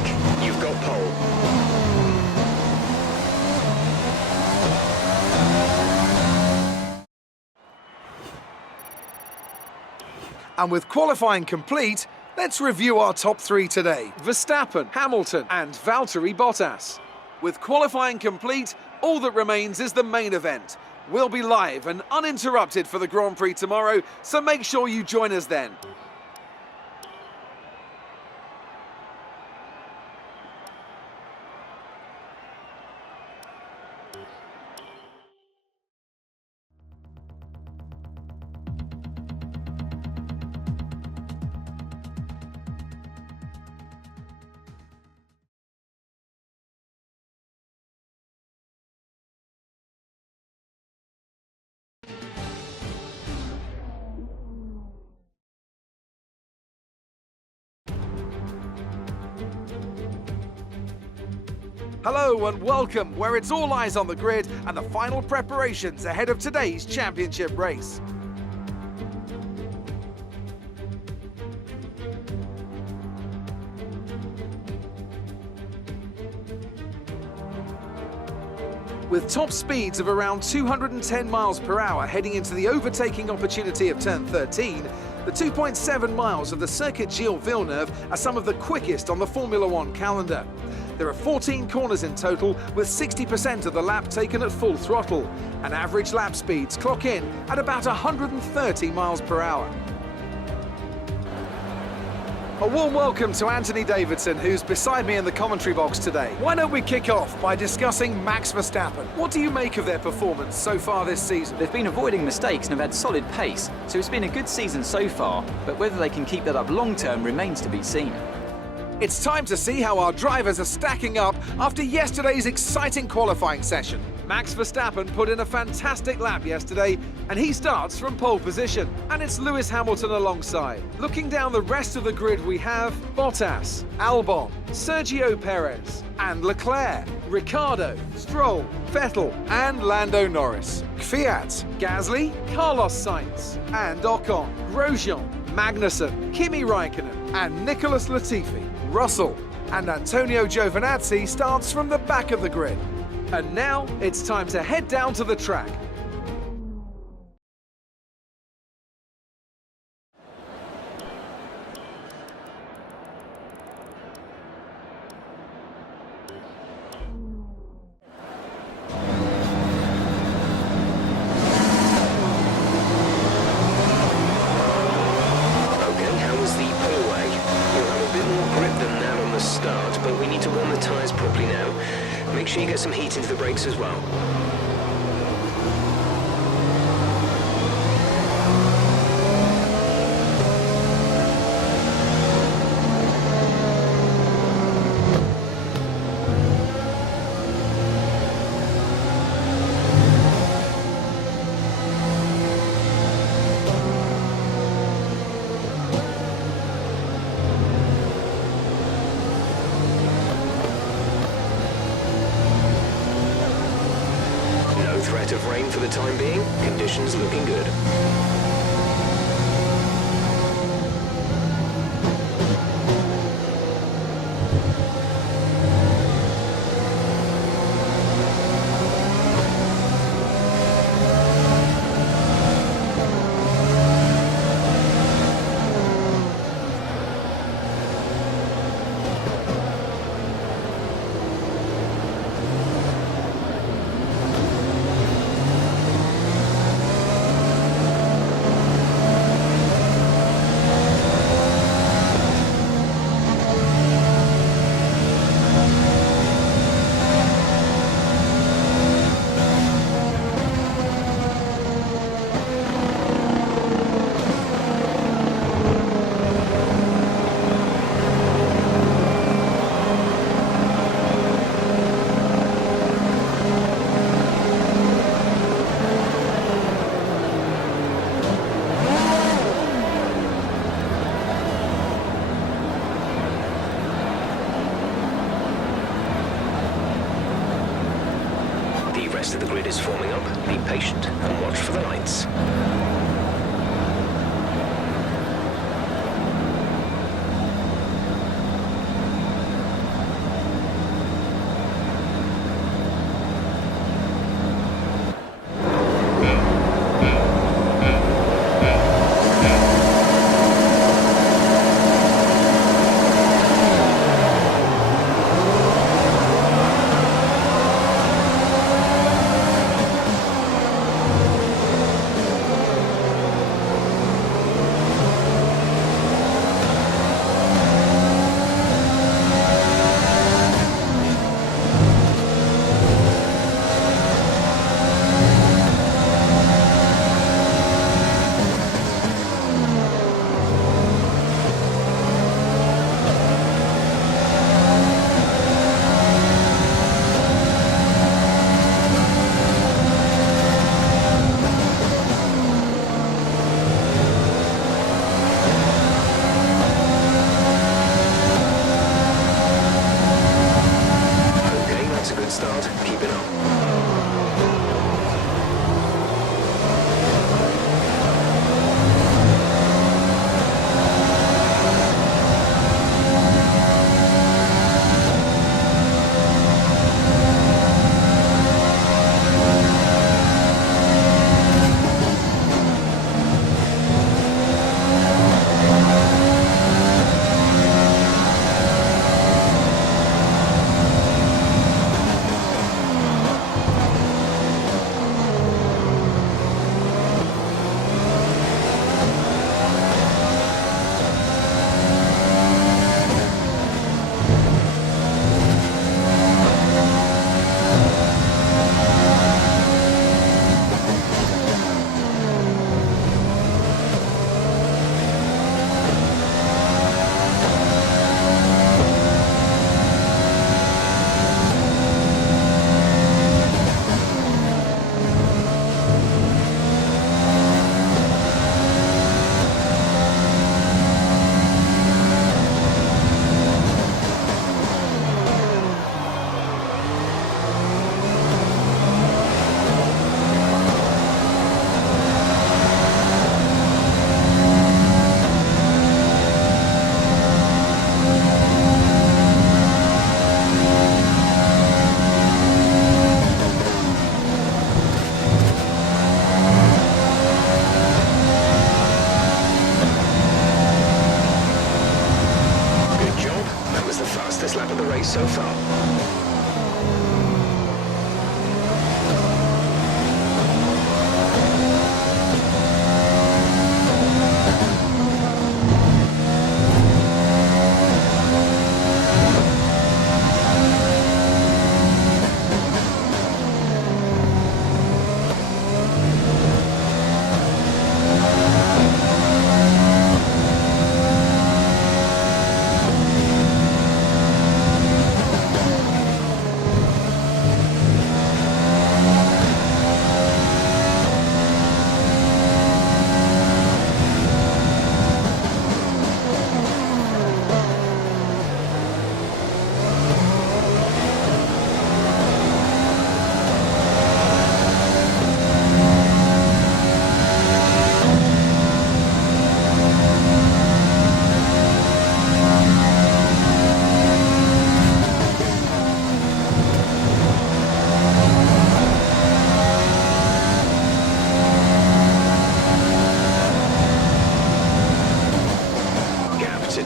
quick. You've got pole. And with qualifying complete, let's review our top three today. Verstappen, Hamilton and Valtteri Bottas. With qualifying complete, all that remains is the main event. We'll be live and uninterrupted for the Grand Prix tomorrow, so make sure you join us then. Hello and welcome, where it's all eyes on the grid and the final preparations ahead of today's championship race. With top speeds of around 210 miles per hour heading into the overtaking opportunity of turn 13, the 2.7 miles of the Circuit Gilles Villeneuve are some of the quickest on the Formula One calendar. There are 14 corners in total, with 60% of the lap taken at full throttle, and average lap speeds clock in at about 130 miles per hour. A warm welcome to Anthony Davidson, who's beside me in the commentary box today. Why don't we kick off by discussing Max Verstappen? What do you make of their performance so far this season? They've been avoiding mistakes and have had solid pace, so it's been a good season so far, but whether they can keep that up long-term remains to be seen. It's time to see how our drivers are stacking up after yesterday's exciting qualifying session. Max Verstappen put in a fantastic lap yesterday, and he starts from pole position. And it's Lewis Hamilton alongside. Looking down the rest of the grid, we have Bottas, Albon, Sergio Perez, and Leclerc, Ricciardo, Stroll, Vettel, and Lando Norris. Kvyat, Gasly, Carlos Sainz, and Ocon, Grosjean, Magnussen, Kimi Raikkonen, and Nicholas Latifi. Russell and Antonio Giovinazzi starts from the back of the grid. And now it's time to head down to the track. Start, but we need to warm the tyres properly now. Make sure you get some heat into the brakes as well. Threat of rain for the time being. Conditions looking good. The rest of the grid is forming up. Be patient and watch for the lights. race so far.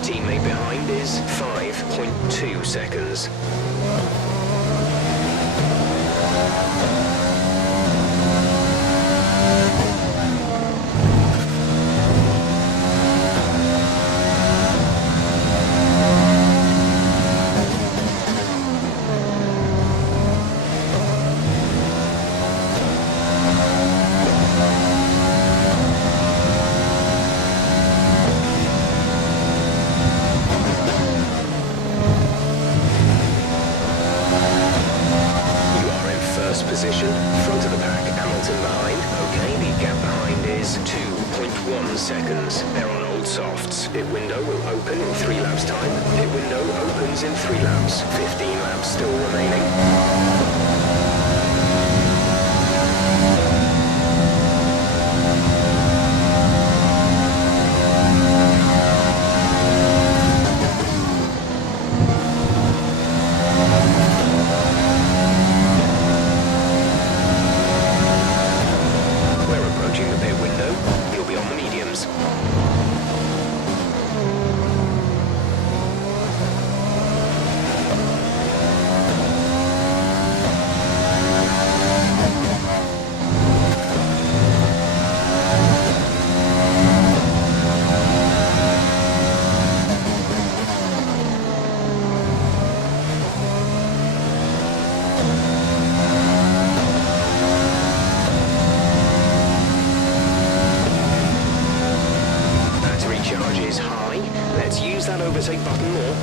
Teammate behind is 5.2 seconds. Position, front of the pack, Hamilton behind. Okay, the gap behind is 2.1 seconds. They're on old softs. Pit window will open in 3 laps time. Pit window opens in 3 laps. 15 laps still remaining. Use that overtake button more.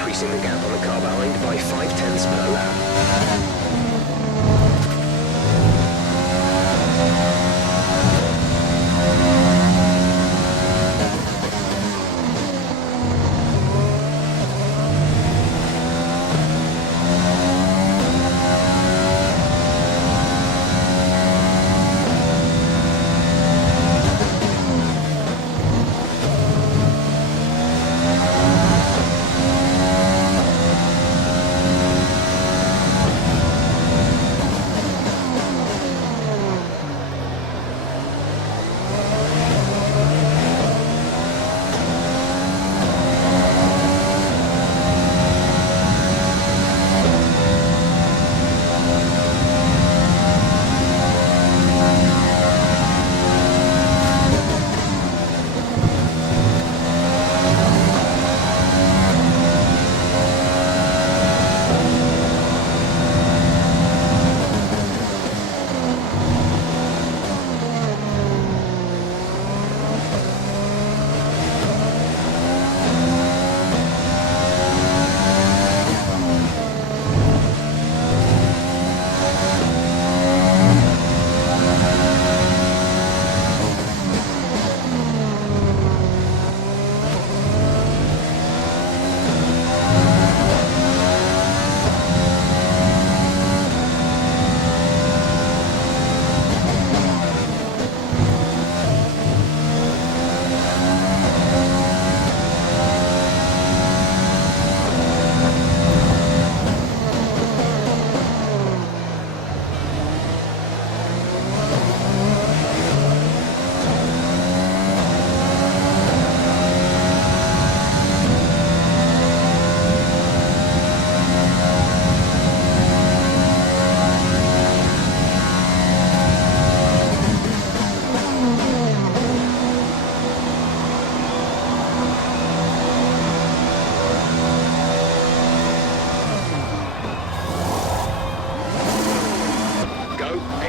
Increasing the gap on the car behind by 0.5 per lap.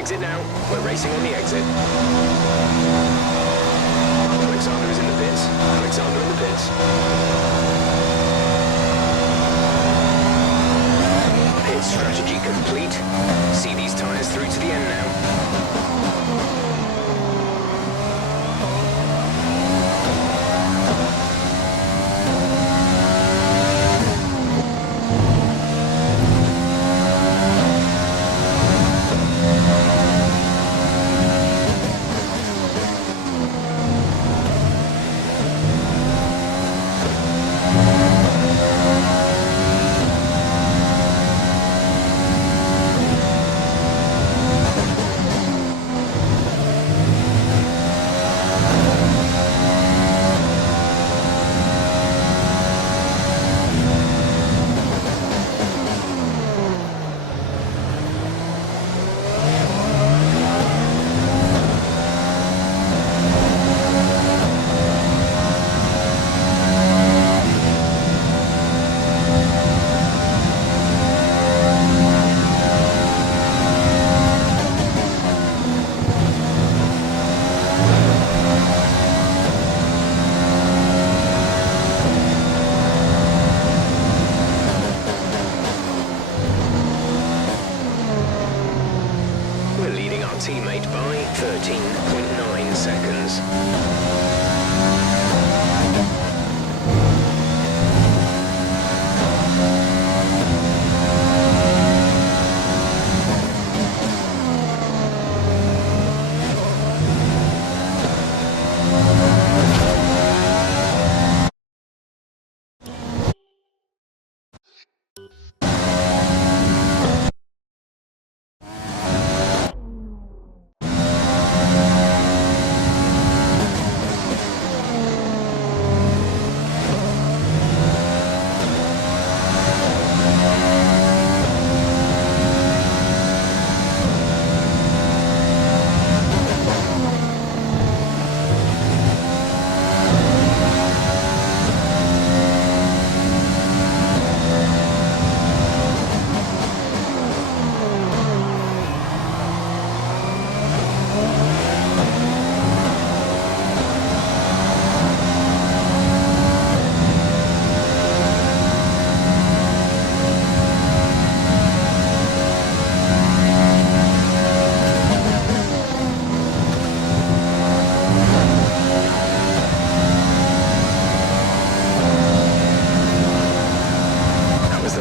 Exit now. We're racing on the exit. Alexander is in the pits. Alexander in the pits. Pit strategy complete. See these tyres through to the end now. Teammate by 13.9 seconds.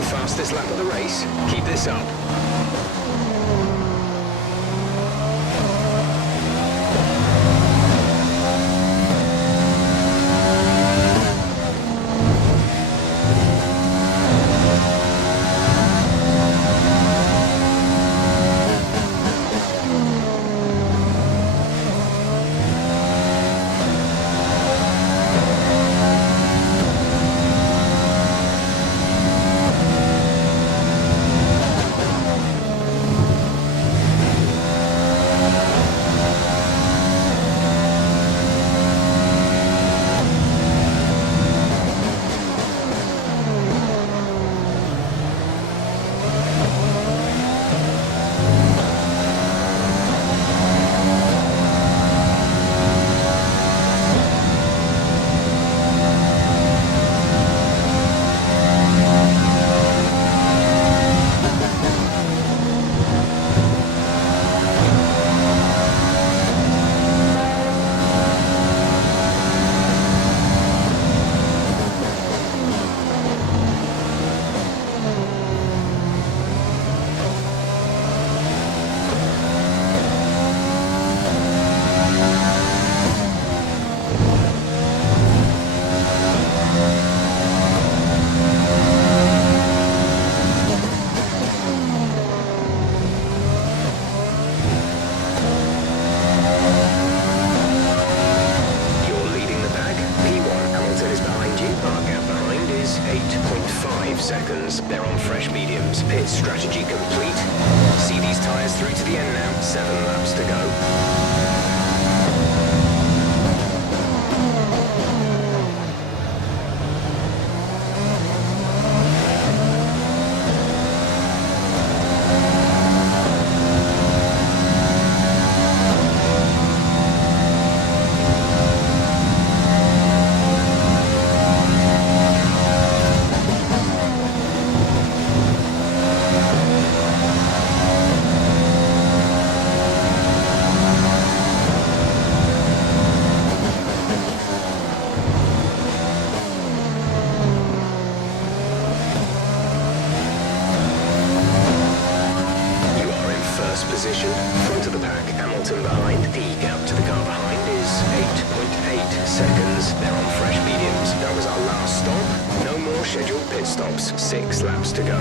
Fastest lap of the race. Keep this up. seconds. They're on fresh mediums. Pit strategy complete. See these tyres through to the end now. 7 laps to go. first position. Front of the pack, Hamilton behind. The gap to the car behind is 8.8 seconds. They're on fresh mediums. That was our last stop. No more scheduled pit stops. 6 laps to go.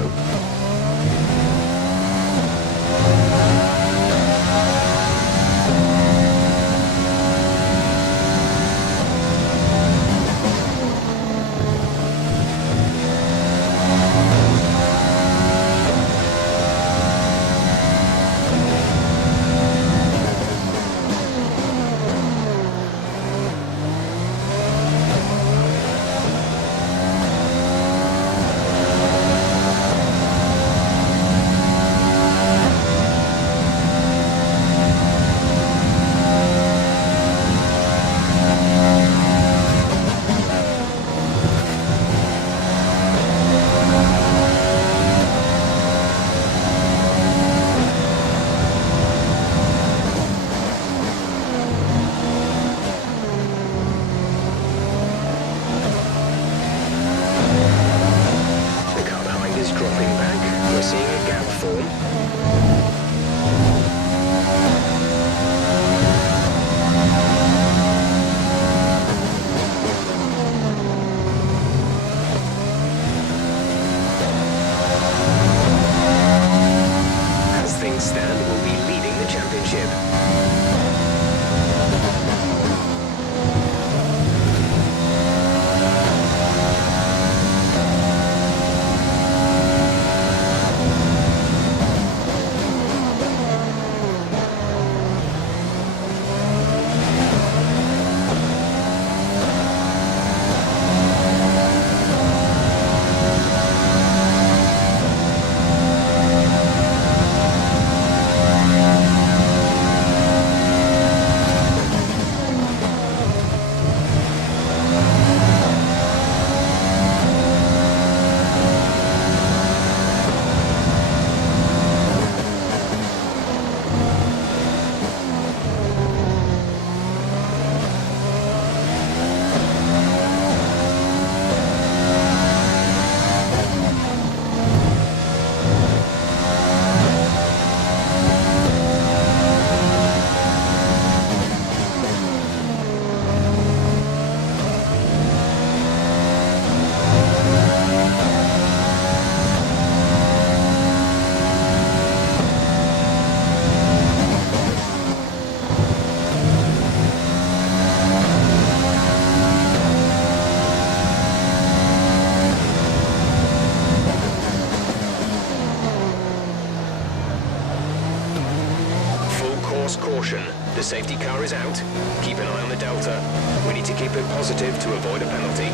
Caution, the safety car is out. Keep an eye on the delta. We need to keep it positive to avoid a penalty.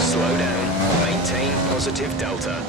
Slow down, maintain positive delta.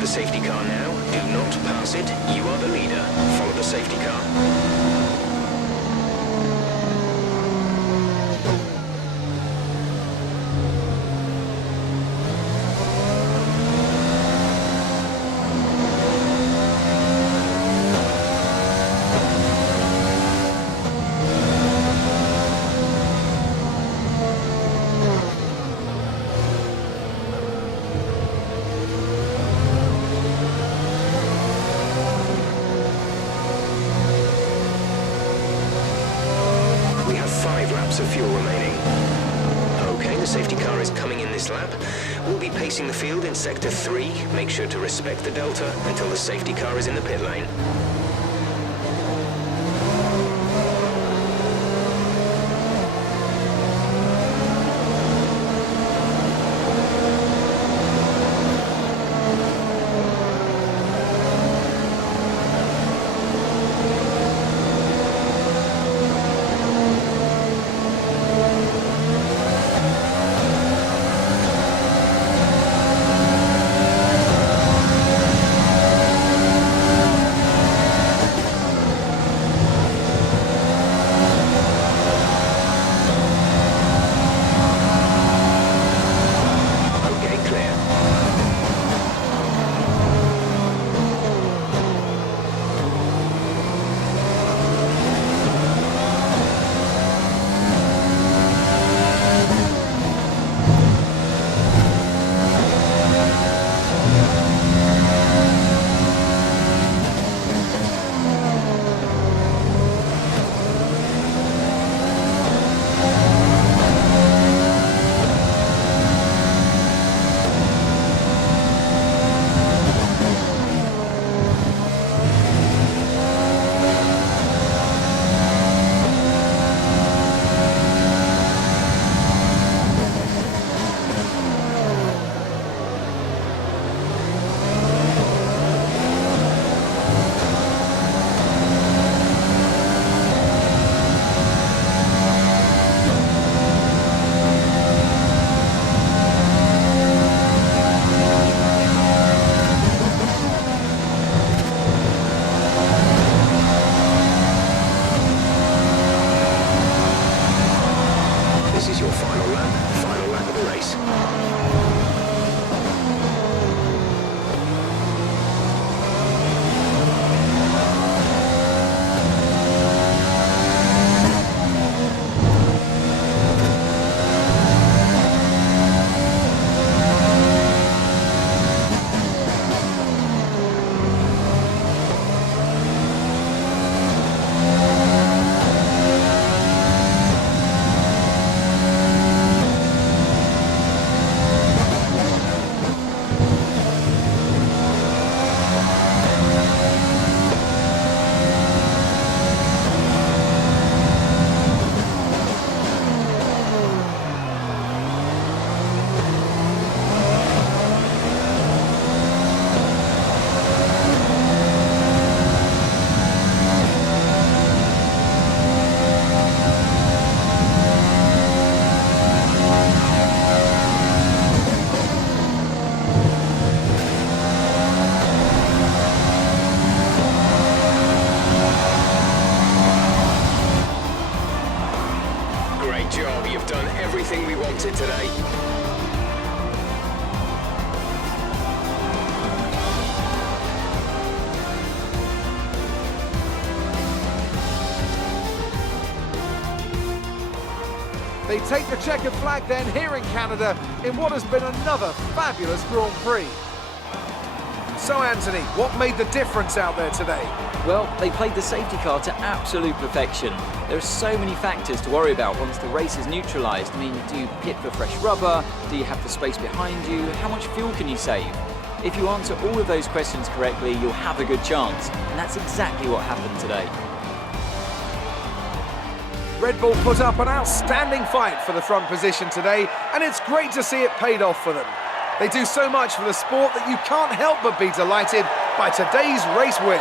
The safety car now. Do not pass it. You are the leader. Follow the safety car. Of fuel remaining. Okay, the safety car is coming in this lap. We'll be pacing the field in sector 3. Make sure to respect the delta until the safety car is in the pit lane. Great job. You've done everything we wanted today. They take the checkered flag then here in Canada in what has been another fabulous Grand Prix. So Anthony, what made the difference out there today? Well, they played the safety car to absolute perfection. There are so many factors to worry about once the race is neutralised. I mean, do you pit for fresh rubber? Do you have the space behind you? How much fuel can you save? If you answer all of those questions correctly, you'll have a good chance. And that's exactly what happened today. Red Bull put up an outstanding fight for the front position today, and it's great to see it paid off for them. They do so much for the sport that you can't help but be delighted by today's race win.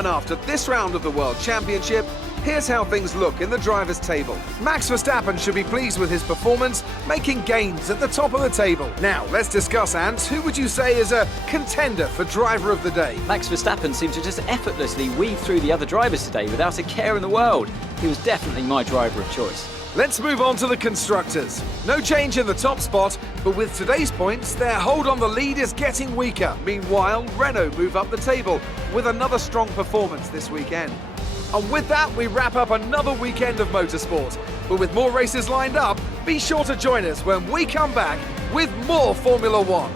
And after this round of the World Championship, here's how things look in the drivers' table. Max Verstappen should be pleased with his performance, making gains at the top of the table. Now, let's discuss, Ant, who would you say is a contender for driver of the day? Max Verstappen seemed to just effortlessly weave through the other drivers today without a care in the world. He was definitely my driver of choice. Let's move on to the constructors. No change in the top spot, but with today's points, their hold on the lead is getting weaker. Meanwhile, Renault move up the table with another strong performance this weekend. And with that, we wrap up another weekend of motorsport. But with more races lined up, be sure to join us when we come back with more Formula One.